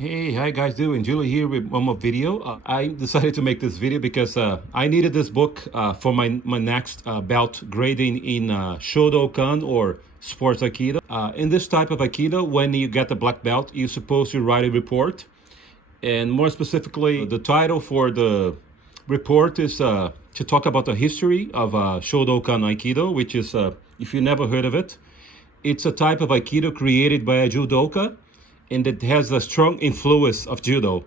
Hey, how you guys doing? Julie here with one more video. I decided to make this video because I needed this book for my next bout grading in Shodokan or sports Aikido. In this type of Aikido, when you get the black belt, you're supposed to write a report. And more specifically, the title for the report is to talk about the history of Shodokan Aikido, which is, if you never heard of it, it's a type of Aikido created by a judoka, and it has a strong influence of judo,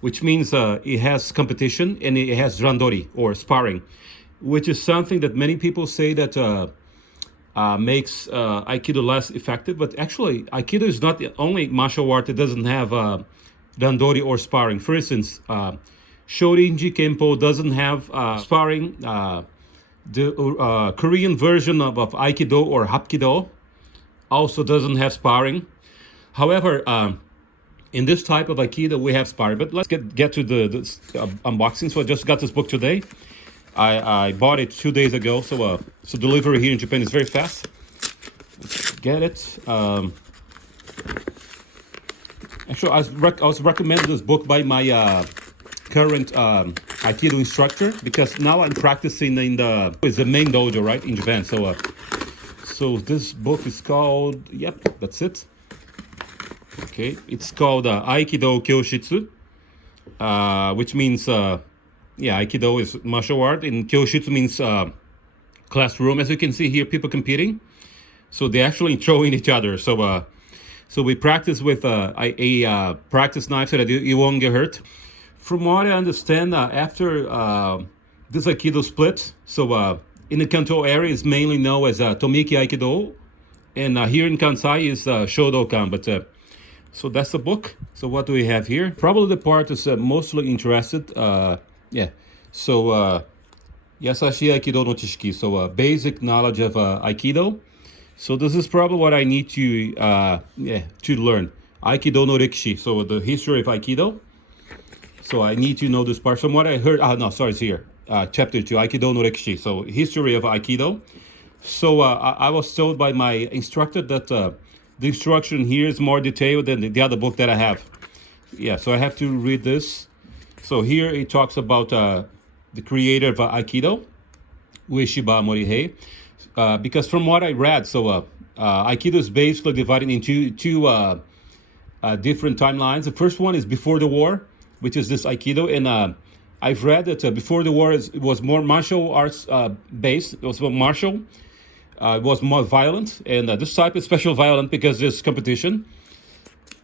which means it has competition and it has randori or sparring, which is something that many people say that makes Aikido less effective. But actually, Aikido is not the only martial art that doesn't have randori or sparring. For instance, Shorinji Kempo doesn't have sparring. The Korean version of Aikido or Hapkido also doesn't have sparring. However, in this type of Aikido, we have sparring. But let's get to the unboxing. So I just got this book today. I bought it 2 days ago. So delivery here in Japan is very fast. Let's get it. Actually, I was recommended this book by my current Aikido instructor, because now I'm practicing in the main dojo, right, in Japan. So this book is called, yep, that's it. Okay, it's called Aikido Kyoshitsu, which means, Aikido is martial art, and Kyoshitsu means classroom. As you can see here, people competing. So they're actually throwing each other. So we practice with a practice knife so that you won't get hurt. From what I understand, after this Aikido split, so in the Kanto area is mainly known as Tomiki Aikido, and here in Kansai is Shodokan. But so that's the book. So what do we have here? Probably the part is mostly interested. So Yasashi Aikido no Chishiki. So basic knowledge of Aikido. So this is probably what I need to learn. Aikido no Rekishi. So the history of Aikido. So I need to know this part. From what I heard, it's here. Chapter 2, Aikido no Rekishi. So history of Aikido. So I was told by my instructor that the instruction here is more detailed than the other book that I have. Yeah, so I have to read this. So here it talks about the creator of Aikido, Ueshiba Morihei. Because from what I read, so Aikido is basically divided into two different timelines. The first one is before the war, which is this Aikido. And I've read that before the war it was more martial arts based. It was more martial. It was more violent, and this type is special violent because there's competition.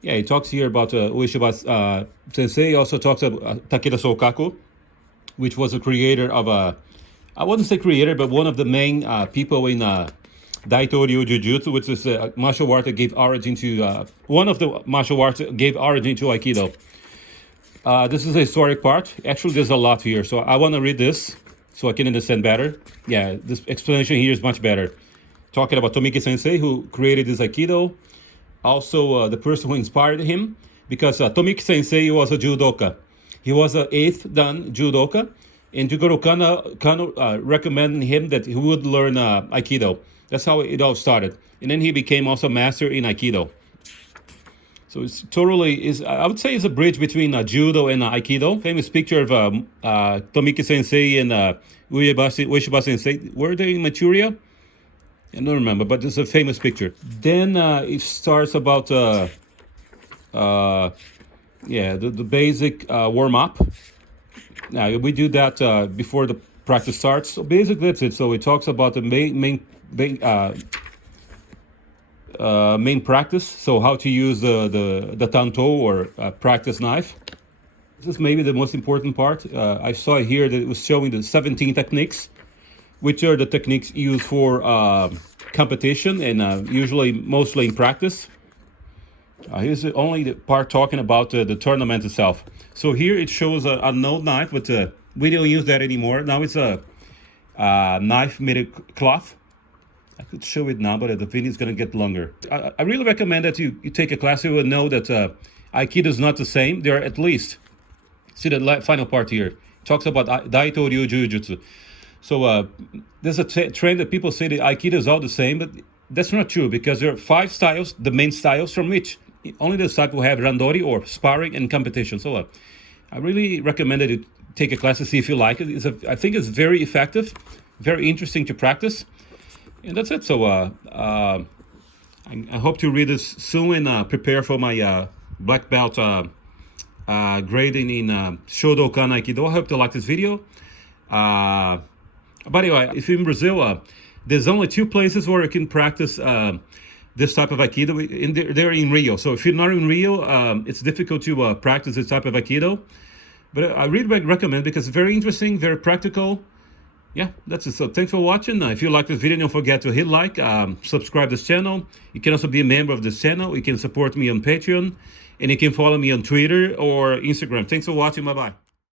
Yeah, he talks here about Ueshiba Sensei. He also talks about Takeda Sokaku, which was a creator of I wouldn't say creator, but one of the main people in Daito-ryu Jujutsu, which is a martial art that gave origin to one of the martial arts that gave origin to Aikido. This is a historic part. Actually, there's a lot here, so I want to read this so I can understand better. Yeah, this explanation here is much better. Talking about Tomiki Sensei, who created this Aikido. Also, the person who inspired him, because Tomiki Sensei was a judoka. He was an 8th dan judoka, and Jigoro Kano recommended him that he would learn Aikido. That's how it all started. And then he became also master in Aikido. So it's totally, I would say it's a bridge between judo and Aikido. Famous picture of Tomiki Sensei and Ueshiba Sensei. Were they in Manchuria? I don't remember, but it's a famous picture. Then it starts about, the basic warm-up. Now, we do that before the practice starts. So basically that's it. So it talks about the main practice, so how to use the tanto or practice knife. This is maybe the most important part. I saw here that it was showing the 17 techniques, which are the techniques used for competition and mostly in practice. Here's only the part talking about the tournament itself. So here it shows a no knife, but we don't use that anymore. Now it's a knife made of cloth. I could show it now, but the video is going to get longer. I really recommend that you take a class. You will know that Aikido is not the same. There are at least, see the final part here. It talks about Daito-ryu Jujutsu. So there's a trend that people say that Aikido is all the same, but that's not true, because there are 5 styles, the main styles, from which only this type will have randori or sparring and competition. So I really recommend that you take a class to see if you like it. I think it's very effective, very interesting to practice. And that's it. So I hope to read this soon and prepare for my black belt grading in Shodokan Aikido. I hope you like this video. But anyway, if you're in Brazil, there's only 2 places where you can practice this type of Aikido. They're in Rio. So if you're not in Rio, it's difficult to practice this type of Aikido. But I really recommend because it's very interesting, very practical. Yeah, that's it. So thanks for watching. If you like this video, don't forget to hit like, subscribe to this channel. You can also be a member of this channel. You can support me on Patreon. And you can follow me on Twitter or Instagram. Thanks for watching. Bye-bye.